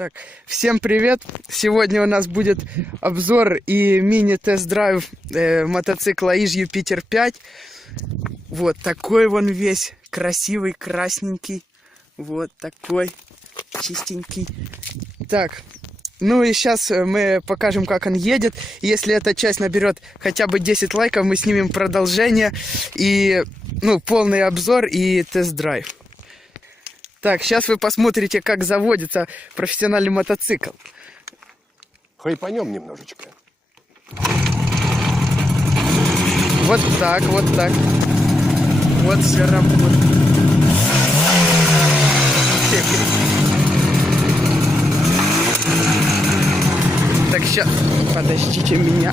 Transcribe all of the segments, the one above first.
Так, всем привет! Сегодня у нас будет обзор и мини-тест-драйв мотоцикла Иж Юпитер 5. Вот такой вон весь красивый, красненький. Вот такой чистенький. Так, ну и сейчас мы покажем, как он едет. Если эта часть наберет хотя бы 10 лайков, мы снимем продолжение и, полный обзор и тест-драйв. Так, сейчас вы посмотрите, как заводится профессиональный мотоцикл. Хайпанем немножечко. Вот так, вот так. Вот все работает. Так, сейчас, подождите меня.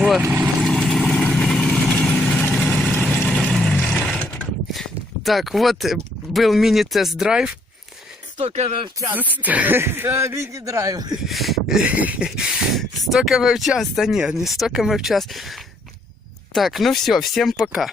Вот. Так, вот был мини-тест-драйв. 100 км в час. Мини-драйв. 100 км в час, да нет, не 100 км в час. Так, ну все, всем пока.